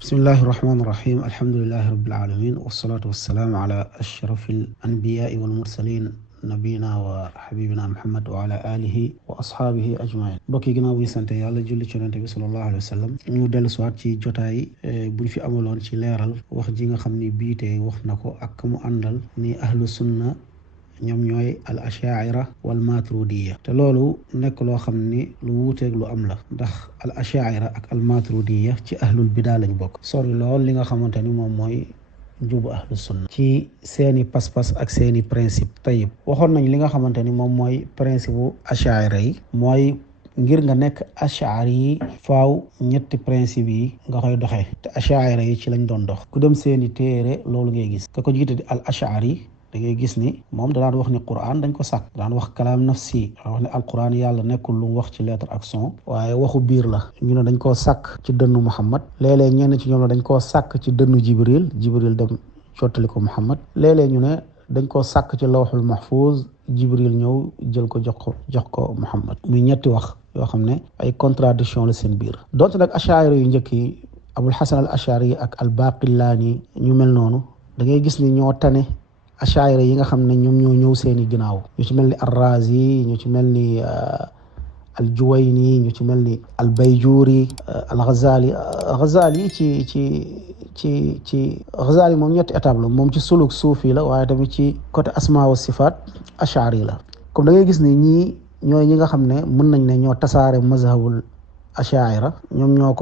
bismillahi irrahmani irrahim alhamdulilahi rabilalamin wasalaatu wassalaamu ala ashrafi alanbiyaai walmursalin nabiyina wa xabibina muhammad wa ala alihi wa ashaabihi ajmain mbokk yi ginnaaw bu ñu sante yàlla julli ci yonent bi sallallahu alayhi wa sallam ñu dellu siwaat ci jotaay buñ fi amaloon ci leeral wax ji nga xam ni biitee wax na ko ak mu àndal ni ahlu sunna ñoom ñooy al ashaira wal maturidiya te loolu nekk loo xam ni lu wuuteeg lu am la ndax al ashaira ak al maturidiya ci ahlul bidaa lañ bokk sori lool li nga xamante ni moom mooy njubu ahlu sunna ci seeni pas-pas ak seeni principe tayib waxoon nañ li nga xamante ni moom mooy principe bu ashaira yi mooy ngir nga nekk ashari yi faaw ñetti principe yi nga koy doxee te ashaira yi ci lañ doon dox ku dem seeni téere loolu ngay gis ka ko jiite di al ashari da ngay gis ni moom da daan wax ni Qur'an dañ ko sàkk daan wax kalaam nafsi daan wax ne alquran yàlla nekkul lu mu wax ci lettre ak son waaye waxu biir la ñu ne dañ koo sàkk ci dënnu Muhammad léeg-léeg ñenn ci ñoom ne dañ koo sàkk ci dënnu Jibril dem jottali ko Muhammad léeg-léeg ñu ne dañ koo sàkk ci lawxul mahfuz Jibril ñëw jël ko jox ko Muhammad muy ñetti wax yoo xam ne ay contradiction la seen biir donte nag ashaari yu njëkk yi Abul Hasan al Ashari ak al Baqillaani ñu mel noonu da ngay gis ni ñoo tane ashaira yi nga xam ne ñoom ñoo ñëw seeni ginnaaw ñu ci mel ni ar-Razi ñu ci mel ni al-Juwayni ñu ci mel ni al-Bayjuri al-Ghazali ci Ghazali moom ñetti étape la moom ci suluk suufi la waaye tamit ci côté asma wa sifaat ashari la comme da ngay gis ni ñii ñooy ñi nga xam ne mën nañ ne ñoo tasaare mazhabul ashaira ñoom ñoo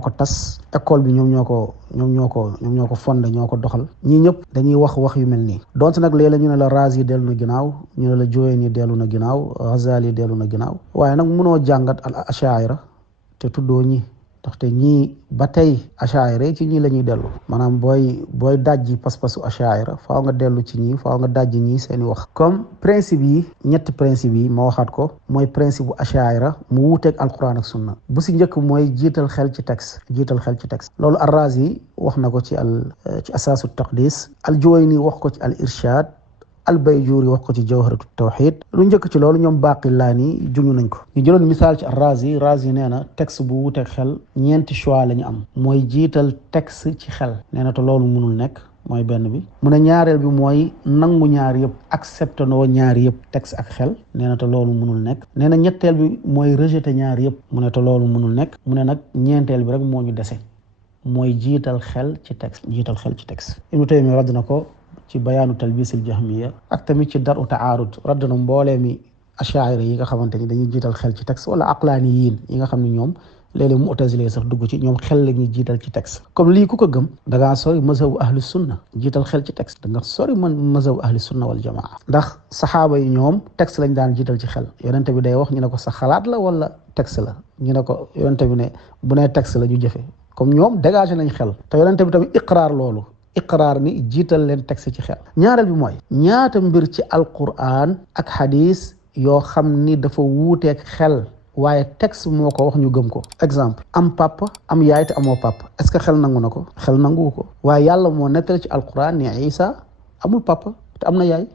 ko tas école bi ñoom ñoo ko fondé ñoo ko doxal ñii ñëpp dañuy wax yu mel nii donte nag léeg-léeg ñu ne la Razi dellu na ginnaaw ñu ne la Juwayni dellu na ginnaaw Ghazali dellu na ginnaaw waaye nag mënoo jàngat al ashaira te tuddoo ñi ndaxte ñii ba tey ashaira ci ñii la ñuy dellu maanaam booy dajji pas-pasu ashaira faaw nga dellu ci ñii faaw nga dajji ñii seeni wax comme principe yi ñetti principe yi ma waxaat ko mooy principe bu ashaira mu wuuteeg alquran ak sunna bu si njëkk mooy jiital xel ci texte loolu ar-Razi wax na ko ci asaasu taqdis al-Juwayni wax ko ci al irshad al-Bayjuri wax ko ci jawharatu tawhid lu njëkk ci loolu ñoom Baqillaani juñu nañ ko ñu jëloon misaal ci Razi nee na texte bu wuuteeg xel ñeenti choix la ñu am mooy jiital texte ci xel nee na te loolu mënul nekk mooy benn bi mu ne ñaareel bi mooy nangu ñaar yëpp accepté noo ñaar yëpp texte ak xel nee na te loolu mënul nekk nee na ñetteel bi mooy rejeté ñaar yëpp mu ne te loolu mënul nekk mu ne nag ñeenteel bi rek moo ñu dese mooy jiital xel ci texte Ibnu Taymiyya radd na ko ci bayaanu talbisil jahmiya ak tamit ci daru taarud radd na mboolee mi ashaira yi nga xamante ni dañuy jiital xel ci texte wala aqlaaniyiin yi nga xam ne ñoom léeg-léeg mu'tazile sax dugg ci ñoom xel la ñuy jiital ci texte comme lii ku ko gëm da ngaa sori mazhabu ahli sunna jiital xel ci texte da nga sori mazhabu ahli sunna wal jamaa ndax saxaaba yi ñoom texte lañ daan jiital ci xel yonente bi day wax ñu ne ko sa xalaat la wala texte la ñu ne ko yonente bi ne bu nee texte la ñu jëfe comme ñoom dégagé nañ xel te yonente bi tamit iqraar ni jiital leen texte ci xel ñaareel bi mooy ñaata mbir ci alquran ak hadis yoo xam ni dafa wuuteeg xel waaye texte moo ko wax ñu gëm ko exemple am papa am yaay te amoo papa est-ce que xel nangu na ko xel nangu ko waaye yàlla moo nettali ci alquran ni Isa amul papa te am na yaay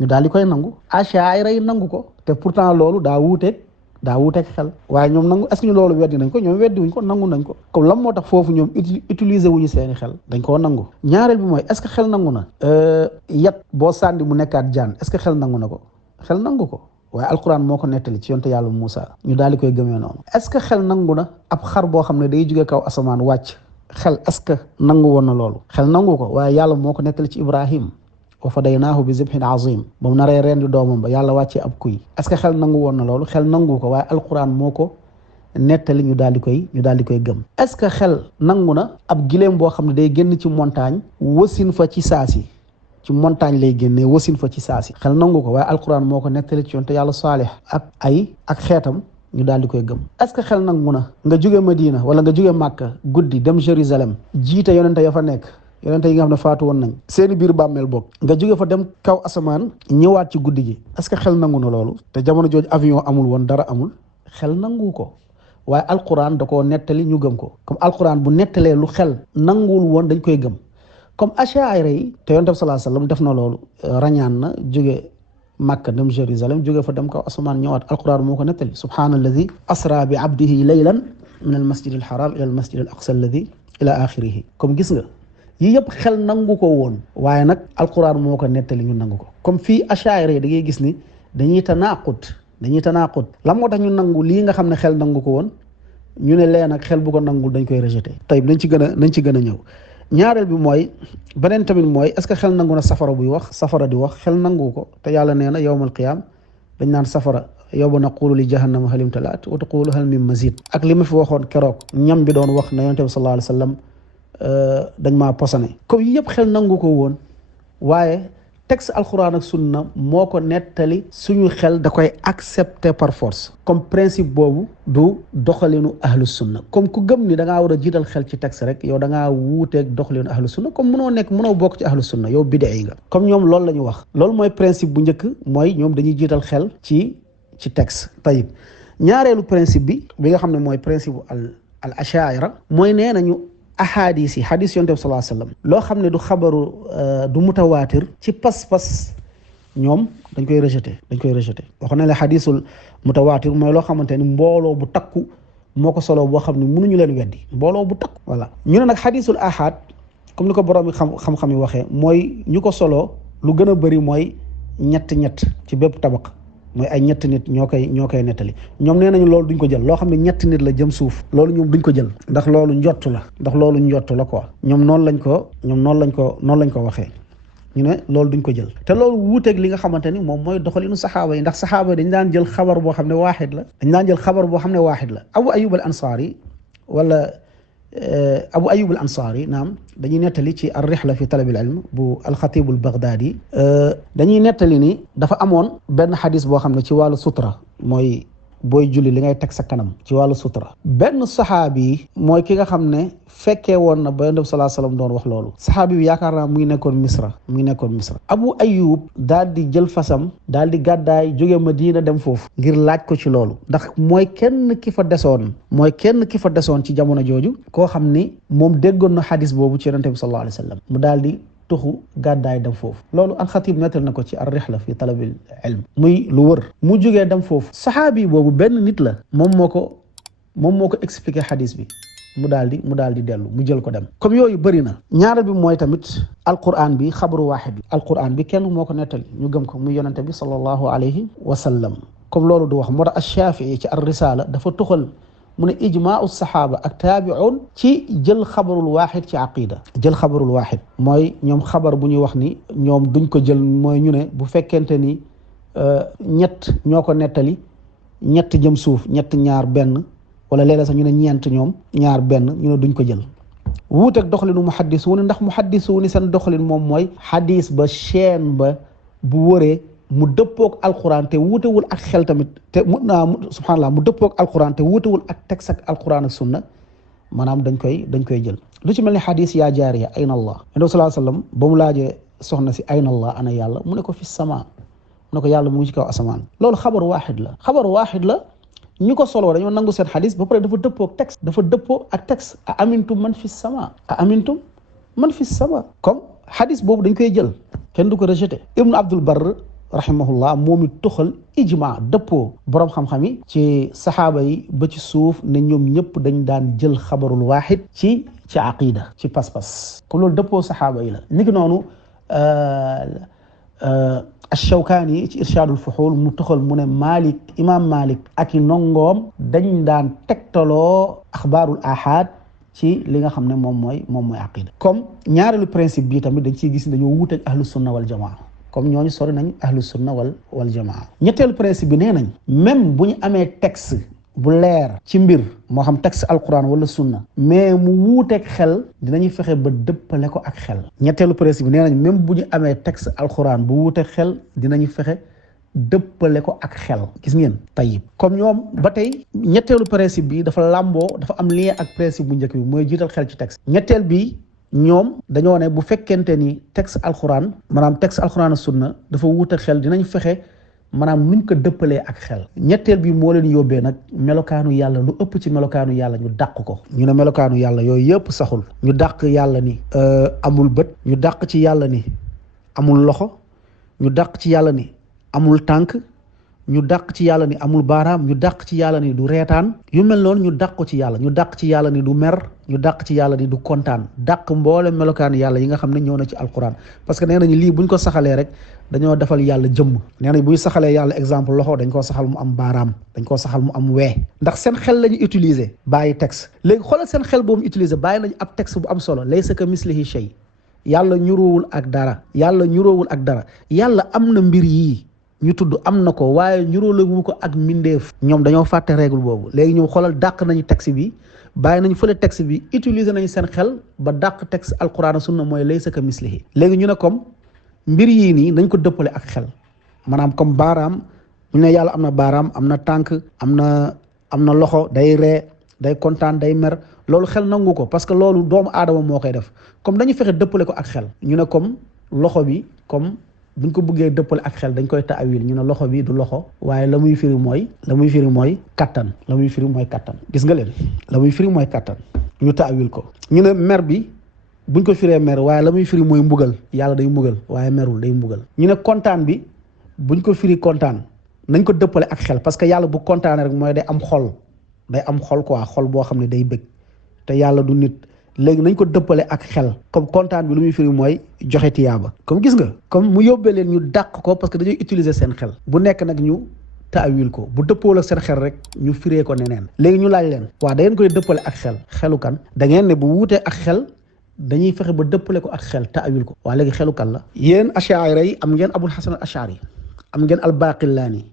ñu daal di koy nangu ashaira yi nangu ko te pourtant loolu daa wuuteeg xel waaye ñoom nangu est-ce que ñu loolu weddi nañ ko ñoom weddi wuñ ko nangu nañ ko comme lan moo tax foofu ñoom utiliser wuñu seeni xel dañ koo nangu ñaareel bi mooy est-ce que xel nangu na yat boo sànni mu nekkaat jaan est-ce que xel nangu na ko xel nangu ko waaye alquran moo ko nettali ci yonte yàlla Muusa ñu daal di koy gëmee noonu est-ce que xel nangu na ab xar boo xam ne day jóge kaw asamaan wàcc xel est-ce que nangu woon na loolu xel nangu ko waaye yàlla moo ko nettali ci Ibrahim wa fadaynaahu bi zibhin azim ba mu naree rendi doomam ba yàlla wàccee ab kuy est-ce que xel nangu woon na loolu xel nangu ko waaye alquran moo ko nettali ñu daal di koy gëm est-ce que xel nangu na ab gileem boo xam ne day génn ci montagne wasin fa ci saasi ci montagne lay génnee wasin fa ci saasi xel nangu ko waaye alquran moo ko nettali ci yonte yàlla Saalih ak xeetam ñu daal di koy gëm est-ce que xel nangu na nga jóge Madina wala nga jóge Màkka guddi dem Jérusalem jiite yonente ya fa nekk yonente yi nga xam ne faatu woon nañ seeni biir bàmmeel bokk nga jóge fa dem kaw asamaan ñëwaat ci guddi gi est-ce que xel nangu na loolu te jamono jooju avion amul woon dara amul xel nangu ko waaye alquran da koo nettali ñu gëm ko comme alquran bu nettalee lu xel nanguwul woon dañ koy gëm comme ashaira yi te yonent bi sallallahu alayhi wasallam def na loolu rañaan na jóge Makka dem Jérusalem jóge fa dem kaw asamaan ñëwaat alquran moo ko nettali subhaanalladi asra bi abdihi laylan min al masjid al haram ila al masjid al aqsa alladi ila axirihi. comme gis nga yii yëpp xel nangu ko woon waaye nag alquran moo ko nettali ñu nangu ko. comme fii achaira yi da ngay gis ni dañuy tanaqut la moo tax ñu nangu lii nga xam ne xel nangu ko woon ñu ne lee nag xel bu ko nangul dañ koy rejeté. tey nañ ci gën a ñëw. ñaareel bi mooy beneen tamit mooy est-ce que xel nangu na safara buy wax safara di wax xel nangu ko te yàlla nee na yawmal qiyaam dañ naan safara yawma naqulu li jahannama hal imtalaat wa taqulu hal min mazid. ak li ma fi waxoon keroog ñam bi doon wax na yonent bi sallallahu alayhi wa sallam dañ maa posone. comme yi yëpp xel nangu ko woon waaye texte alquran ak sunna moo ko nettali suñu xel da koy accepter par force. comme principe boobu du doxalinu ahlu sunna. comme ku gëm ni da ngaa war a jiital xel ci texte rek yow da ngaa wuuteeg doxalinu ahlu sunna. comme mënoo bokk ci ahlu sunna yow bid'ah nga. comme ñoom loolu la ñu wax. loolu mooy principe bu njëkk mooy ñoom dañuy jiital xel ci texte. tayib ñaareelu principe bi nga xam ne mooy principe bu al ashaira mooy nee nañu ahadis yi hadis yonent bi sallallahu alayhi wasallam loo xam ne du xabaru du mutawaatir ci pas-pas ñoom dañ koy rejeté wax na la hadisul mutawaatir mooy loo xamante ni mbooloo bu takku moo ko solo boo xam ne mënuñu leen weddi mbooloo bu takku. voilà ñu ne nag hadisul ahad comme ni ko borom xam-xam yi waxee mooy ñu ko solo lu gën a bëri mooy ñett ci bépp tabaq. mooy ay ñetti nit ñoo koy nettali ñoom nee nañu loolu duñ ko jël loo xam ne ñetti nit la jëm suuf loolu ñoom duñ ko jël ndax loolu njottu la quoi ñoom noonu lañ ko waxee ñu ne loolu duñ ko jël te loolu wuuteeg li nga xamante ni moom mooy doxalinu saxaaba yi ndax saxaaba yi dañ daan jël xabar boo xam ne waaxid la Abu Ayyub al Ansari wala Abu Ayyub al Ansari naam dañuy nettali ci ar-rihla fi talab al-ilm bu al-Khatib al-Baghdadi dañuy nettali ni dafa amoon benn xadis boo xam ne ci wàllu sutra mooy booy julli li ngay teg sa kanam ci wàllu sutra. benn saxaabi mooy ki nga xam ne fekkee woon na ba Yonent bi sallallahu alayhi wasallam doon wax loolu saxaabi bi yaakaar naa mu ngi nekkoon Misra Abu Ayyub daal di jël fasam daal di gàddaay jóge Madina dem foofu ngir laaj ko ci loolu ndax mooy kenn ki fa desoon ci jamono jooju koo xam ni moom déggoon na xadis boobu ci Yonent bi sallallahu alayhi wasallam mu daal di tuxu gàddaay dem foofu loolu alxatib nettal na ko ci ar-rihla fi talabil ilm muy lu wër mu jógee dem foofu saxaabi boobu benn nit la moom moo ko expliqué xadis bi mu daal di dellu mu jël ko dem. comme yooyu bëri na ñaareel bi mooy tamit alquran bi xabaru waaxid bi alquran bi kenn moo ko nettali ñu gëm ko muy yonente bi sallallahu alayhi wa sallam comme loolu du wax moo tax ash-Shafi'i ci ar-risala dafa tuxal mu ne ijmaau saxaaba ak taabi'un ci jël xabarul waaxid ci aqida jël xabarul waaxid mooy ñoom xabar bu ñuy wax ni ñoom duñ ko jël mooy ñu ne bu fekkente ni ñett ñoo ko nettali ñett jëm suuf ñett ñaar benn wala léeg-léeg sax ñu ne ñeent ñoom ñaar benn ñu ne duñ ko jël wuuteeg doxalinu muhaddisuuni ndax muhaddisuuni seen doxalin moom mooy xadis ba chaîne ba bu wëree mu dëppoog alquran te wuutewul ak xel tamit te subhanallah mu dëppoog alquran te wuutewul ak texte ak alquran ak sunna maanaam dañ koy jël lu ci mel ni xadis yaa jaariya ayna allah Nabi sallallahu alayhi wasallam ba mu laajee soxna si ayna allah ana yàlla mu ne ko fi sama mu ne ko yàlla mu ngi ci kaw asamaan loolu xabar waaxid la ñi ko soloo dañoo nangu seen xadis ba pare dafa dëppoo ak texte a amintum man fi sama comme xadis boobu dañ koy jël kenn du ko rejeté. Ibnu Abdul Barr rahimahullah moom it toxal ijma dëppoo boroom xam-xam yi ci saxaaba yi ba ci suuf ne ñoom ñëpp dañ daan jël xabarul waaxid ci aqida ci pas-pas kon loolu dëppoo saxaaba yi la. ni ki noonu Ash-Shawkaani ci Irshaadul Fuhuul mu toxal mu ne imaam Malik ak i nongoom dañ daan tegtaloo axbaarul ahad ci li nga xam ne moom mooy aqida. comme ñaareelu principe bi tamit dañ ciy gis dañoo wuuteeg ahlu sunna wal jamaa comme ñooñu sori nañ ahlu sunna wal jamaa. ñetteelu principe bi nee nañ même bu ñu amee texte bu leer ci mbir moo xam texte alquran wala sunna mais mu wuuteeg xel dinañu fexe ba dëppale ko ak xel. ñetteelu principe bi nee nañ même bu ñu amee texte alquran bu wuuteeg xel dinañu fexe dëppale ko ak xel. gis ngeen tayib comme ñoom ba tey ñetteelu principe bi dafa am lien ak principe bu njëkk bi mooy jiital xel ci texte. ñetteel bi ñoom dañoo ne bu fekkente ni texte alquran maanaam texte alquran sunna dafa wuuteeg xel dinañ fexe maanaam nuñ ko dëppalee ak xel. ñetteel bi moo leen yóbbee nag melokaanu yàlla lu ëpp ci melokaanu yàlla ñu dàq ko. ñu ne melokaanu yàlla yooyu yëpp saxul. ñu dàq yàlla ni amul bët. ñu dàq ci yàlla ni amul loxo. ñu dàq ci yàlla ni amul tànk. ñu dàq ci yàlla ni amul baaraam, ñu dàq ci yàlla ni du reetaan, yu mel noonu ñu dàq ko ci yàlla, ñu dàq ci yàlla ni du mer, ñu dàq ci yàlla ni du kontaan, dàq mboole melokaan yàlla yi nga xam ne ñëw na ci alquran. parce que nee nañu lii buñ ko saxalee rek dañoo defal yàlla jëmm. nee nañ buy saxalee yàlla exemple loxo dañ koo saxal mu am baaraam, dañ koo saxal mu am wee, ndax seen xel la ñu utiliser bàyyi texte. léegi xoolal seen xel boobu utiliser bàyyi nañu ab texte bu am solo, laysa ka mislihi shay, yàlla ñuróowul ak dara, yàlla ñuróowul ak dara. yàlla am na mbir yii ñu tudd am na ko, waaye ñuróolewu ko ak mbindeef. ñoom dañoo fàtte règle boobu. léegi ñoom xoolal dàq nañu texte bi, bàyyi nañu fële texte bi, utiliser nañu seen xel ba dàq texte alquran ak sunna mooy laysa ka mislihi. léegi ñu ne comme mbir yii nii nañ ko dëppale ak xel, maanaam comme baaraam, ñu ne yàlla am na baaraam, am na tànk, am na loxo, day ree, day kontaan, day mer. loolu xel nangu ko parce que loolu doomu aadama moo koy def. comme dañu fexe dëppale ko ak xel, ñu ne comme loxo bi, comme buñ ko bëggee dëppale ak xel dañ koy taawil, ñu ne loxo bi du loxo, waaye la muy firi mooy kattan, la muy firi mooy kattan. gis nga leen, la muy firi mooy kattan, ñu taawil ko. ñu ne mer bi buñ ko firee mer, waaye la muy firi mooy mbugal, yàlla day mbugal waaye merul, day mbugal. ñu ne kontaan bi buñ ko firi kontaan, nañ ko dëppale ak xel parce que yàlla bu kontaanee rek mooy day am xol quoi, xol boo xam ne day bëgg, te yàlla du nit. léegi nañ ko dëppale ak xel, comme kontaan bi lu muy firi mooy joxe tiyaaba. comme gis nga, comme mu yóbbee leen ñu dàq ko parce que dañuy utiliser seen xel. bu nekk nag ñu taawil ko, bu dëppool ak seen xel rek ñu firee ko neneen. léegi ñu laaj leen, waaw da ngeen koy dëppale ak xel, xelu kan? da ngeen ne bu wuutee ak xel dañuy fexe ba dëppale ko ak xel, taawil ko. waa léegi xelu kan la? yéen ashaira yi am ngeen abul hasan al ashari, am ngeen al baqillaani,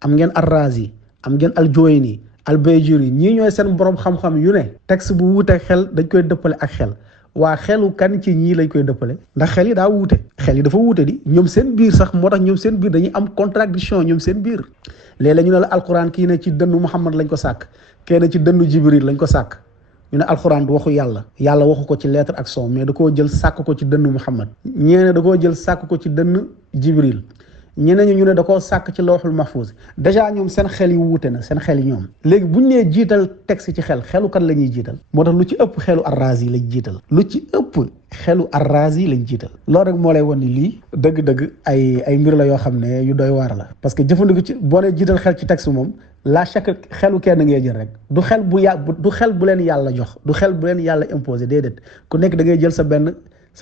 am ngeen al razi, am ngeen al juwayni, al bayjuri. ñii ñooy seen borom xam-xam yu ne texte bu wuute xel dañ koy dëppale ak xel. waa xelu kan ci ñii lañ koy dëppale? ndax xel yi daa wuute, xel yi dafa wuute di ñoom seen biir sax, moo tax ñoom seen biir dañuy am contradiction ñoom seen biir. léeg-léeg ñu ne la alquran kii ne ci dënnu Muhammad lañ ko sàkk, kii ne ci dënnu Jibril lañ ko sàkk. ñu ne alquran du waxu yàlla, yàlla waxu ko ci lettre ak son, mais da koo jël sàkk ko ci dënnu Muhammad. ñeene da koo jël sàkk ko ci dënn Jibril. ñeneen ñu ne da koo sàkk ci lawhul mahfuz. dèjà ñoom seen xel yi wuute na, seen xel yi ñoom. léegi buñ nee jiital texte ci xelu kan la ñuy jiital? moo tax lu ci ëpp xelu Ar-Razi lañ jiital, loolu rek moo lay wan ni lii dëgg-dëgg ay mbir la yoo xam ne yu doy waar la. parce que jëfandiku ci boo nee jiital xel ci texte moom la chaque xelu kenn ngay jël rek, du xel bu leen yàlla jox, du xel bu leen yàlla imposé, déedéet. ku nekk da ngay jël sa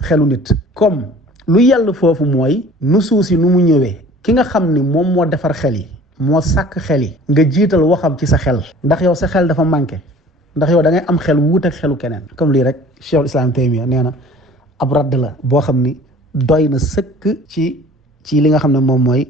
xelu nit. comme lu yàlla foofu mooy nu suusi nu mu ñëwee, ki nga xam ni moom moo defar xel yi, moo sàkk xel yi, nga jiital waxam ci sa xel. ndax yow sa xel dafa manqué, ndax yow da ngay am xel wuute ak xelu keneen. comme lii rek Cheikhul Islam Taymiya nee na ab radd la boo xam ni doy na sëkk ci li nga xam ne moom mooy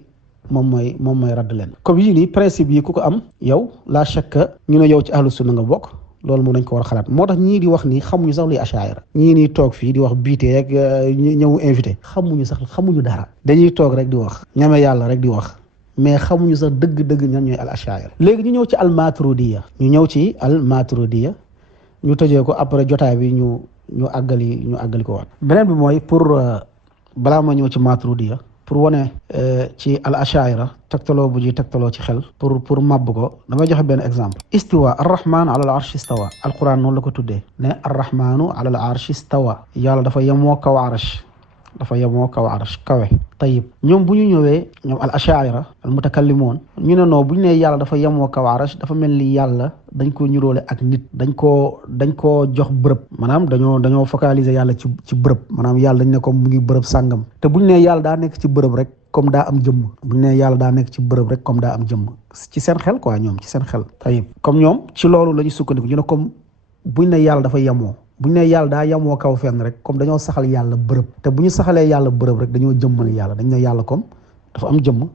radd leen. comme yii nii principe yi ku ko am yow la shakka ñu ne yow ci ahlu sunna nga bokk. loolu moom dañ ko war a xalaat. moo tax ñii di wax nii xamuñu sax luy ashaira, ñii nii toog fii di wax biite rek ñëw invité, xamuñu dara. dañuy toog rek di wax, ñame yàlla rek di wax, mais xamuñu sax dëgg-dëgg ñan ñooy al ashaira. léegi ñu ñëw ci al maturidiya, ñu tëjee ko après jotaay bi ñu àggali ko waat. beneen bi mooy pour balaa ma ñëw ci maturidiya, pour wane ci al ashaira tegtaloo bu ji tegtaloo ci xel, pour màbb ko damay joxe benn exemple. istiwa arrahman ala al arsh istawa, alquran noonu la ko tuddee ne arrahmanu ala al arsh istawa, yàlla dafa yemoo kaw arsh, kawe. tayib ñoom bu ñu ñëwee ñoom al ashaira al mutakallimoon ñu ne non bu ñu nee yàlla dafa yemoo kaw arsh, dafa mel ni yàlla dañ ko ñuróole ak nit, dañ koo jox bërëb, maanaam dañoo focaliser yàlla ci bërëb, maanaam yàlla dañ ne ko mu ngi bërëb sàngam. te bu ñu nee yàlla daa nekk ci bërëb rek comme daa am jëmm, bu ñu nee yàlla daa nekk ci bërëb rek comme daa am jëmm, ci seen xel quoi, ñoom ci seen xel. tayib comme ñoom ci loolu la ñu sukkandiku, ñu ne comme bu ñu nee yàlla dafa yemoo, bu ñu nee yàlla daa yemoo kaw fenn rek comme dañoo saxal yàlla bërëb. te bu ñu saxalee yàlla bërëb rek dañoo jëmmal yàlla, dañ ne yàlla comme dafa am jëmm,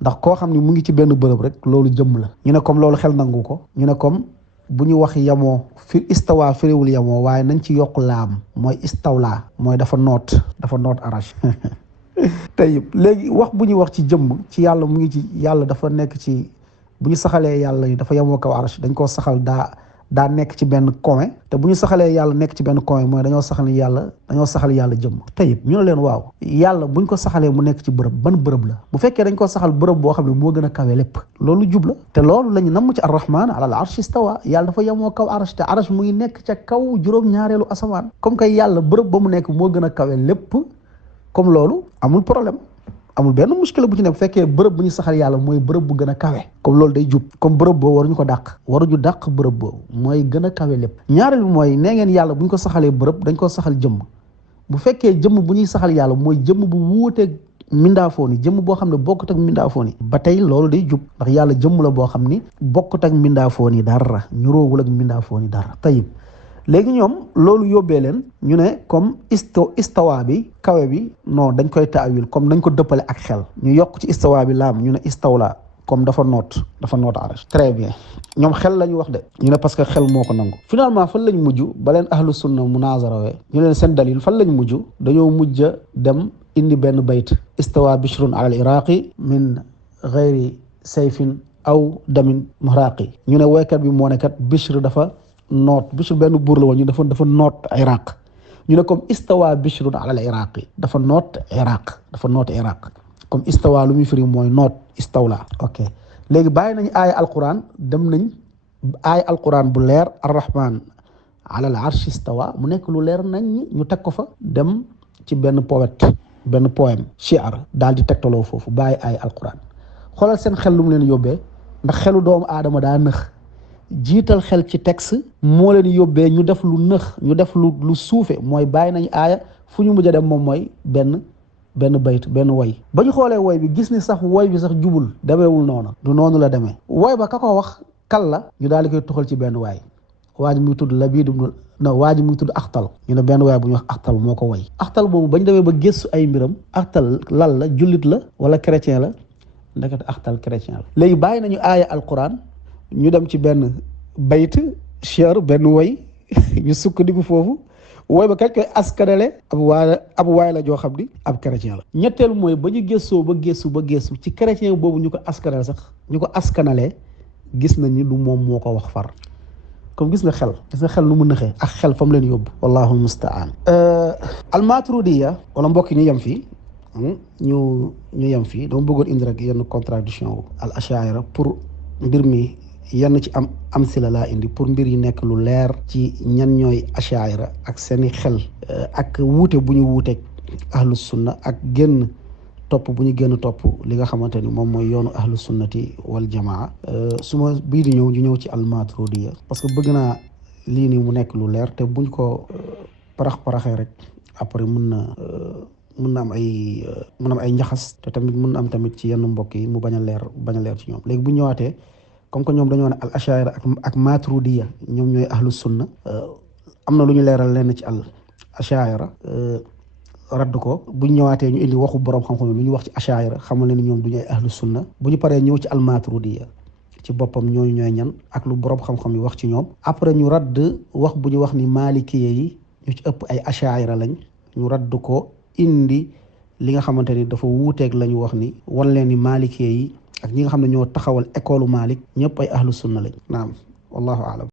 ndax koo xam ni mu ngi ci benn bërëb rek loolu jëmm la. ñu ne comme loolu xel nangu ko, ñu ne comme bu ñu wax yemoo fi istawa firiwul yemoo, waaye nañ ci yokk laam, mooy istawla, mooy dafa noot arash. tey léegi wax bu ñuy wax ci jëmm ci yàlla mu ngi ci yàlla dafa nekk ci, bu ñu saxalee yàlla yi dafa yemoo kaw arash, dañ koo saxal daa nekk ci benn coin. te bu ñu saxalee yàlla nekk ci benn coin mooy dañoo saxal yàlla jëmm. tey ñu ne leen waaw, yàlla buñ ko saxalee mu nekk ci bërëb, ban bërëb la? bu fekkee dañ ko saxal bërëb boo xam ne moo gën a kawe lépp, loolu jub la. te loolu lañu namm ci arrahman ala al arsh istawa, yàlla dafa yemoo kaw arash, te arash mu ngi nekk ca kaw juróom-ñaareelu asamaan. comme que yàlla bërëb ba mu nekk moo gën a kawe lépp, comme loolu amul problème. amul benn muskila bu ci ne bu fekkee bërëb bu ñu saxal yàlla mooy bërëb bu gën a kawe comme loolu day jub comme bërëb boobu waruñu ko dàq waruñu dàq bërëb boobu mooy gën a kawe lépp ñaareel bi mooy nee ngeen yàlla bu ñu ko saxalee bërëb dañ ko saxal jëmm bu fekkee jëmm bu ñuy saxal yàlla mooy jëmm bu wuuteeg mindaafoon yi jëmm boo xam ne bokkut ak mindaafoon yi ba tey loolu day jub ndax yàlla jëmm la boo xam ni bokkut ak mindaafoon yi dara ñuroowul ak mindaafoon yi dara tayib léegi ñoom loolu yóbbee leen ñu ne comme istawa bi kawe bi non dañ koy taawil comme nañ ko dëppale ak xel ñu yokk ci istawa bi laam ñu ne istawla comme dafa noot arash très bien ñoom xel la ñu wax de ñu ne parce que xel moo ko nangu finalement fan lañ mujj ba leen ahlu sunna munaazarawee ñu leen seen dalil fan lañ mujj dañoo mujj dem indi benn bayt istawa bishrun ala al iraqi min gayri sayfin aw damin muhraqi ñu ne woykat bi moo ne kat bishr dafa noot bishr benn buur la woon ñu dafa noot iraq ñu ne comme istawa bishrun ala al iraqi dafa noot iraq comme istawa lu muy firi mooy noot istawla ok léegi bàyyi nañ aaya alquran dem nañ aaya alquran bu leer arrahman ala al arsh istawa mu nekk lu leer nañ ñu teg ko fa dem ci benn poème shi'r daal di tegtaloo foofu bàyyi aaya alquran xoolal seen xel lu mu leen yóbbee ndax xelu doomu aadama daa nëx jiital xel ci texte moo leen yóbbee ñu def lu nëx ñu def lu suufe mooy bàyyi nañ aaya fu ñu mujj a dem moom mooy benn bayt benn woy ba ñu xoolee woy bi gis ni sax woy bi sax jubul demeewul noonu du noonu la demee woy ba ka ko wax kal la ñu daal di koy toxal ci benn waay waa ji muy tudd Labiid waa ji muy tudd Axtal ñu ne benn waay bu ñuy wax Axtal moo ko woy Axtal boobu bañ demee ba gëstu ay mbiram Axtal lal la jullit la wala chrétien la ndekete Axtal chrétien la léegi bàyyi nañu aaya alquran ñu dem ci benn bayt shi'r benn woy ñu sukkandiku foofu wooy ba kañ koy askanale ab waay la joo xam ni ab chrétien la ñetteel mooy ba ñu gëstoo ba gëstu ci chrétien boobu ñu ko askanalee gis nañ ni du moom moo ko wax far comme gis nga xel nu mu nëxee ak xel fa mu leen yóbbu wallahu mustaan almaturidiya wala mbokk ñu yem fii ñu yem fii dama bëggoon indi rek yenn contradiction al ashaira pour mbir mi yenn ci am si la indi pour mbir yi nekk lu leer ci ñan ñooy ashaira ak seeni xel ak wuute bu ñu wuuteeg ahlu sunna ak génn topp bu ñu génn topp li nga xamante ni moom mooy yoonu ahlu sunnati wal jamaa suma bii di ñëw ñu ñëw ci almaturidiya parce que bëgg naa lii nii mu nekk lu leer te buñ ko paraxee rek après mun na am ay njaxas te tamit mun na am tamit ci yenn mbokk yi mu bañ a leer ci ñoom léegi bu ñëwaatee comme que ñoom dañoo ne al ashaira ak maturidiya ñoom ñooy ahlu sunna am na lu ñu leeral leen ci al ashaira radd ko bu ñu ñëwaatee ñu indi waxu borom xam-xam lu ñu wax ci ashaira xamal ne ni ñoom du ñu ay ahlu sunna bu ñu paree ñëw ci al maturidiya ci boppam ñooñu ñooy ñan ak lu borom xam-xam yi wax ci ñoom après ñu radd wax bu ñu wax ni malikiye yi ñu ci ëpp ay ashaira lañ ñu radd ko indi li nga xamante ni dafa wuuteeg la ñu wax ni wan leen ni malikiye yi ak ñi nga xam ne ñoo taxawal école Malik ñëpp ay ahlu sunna lañ naam wallahu aalam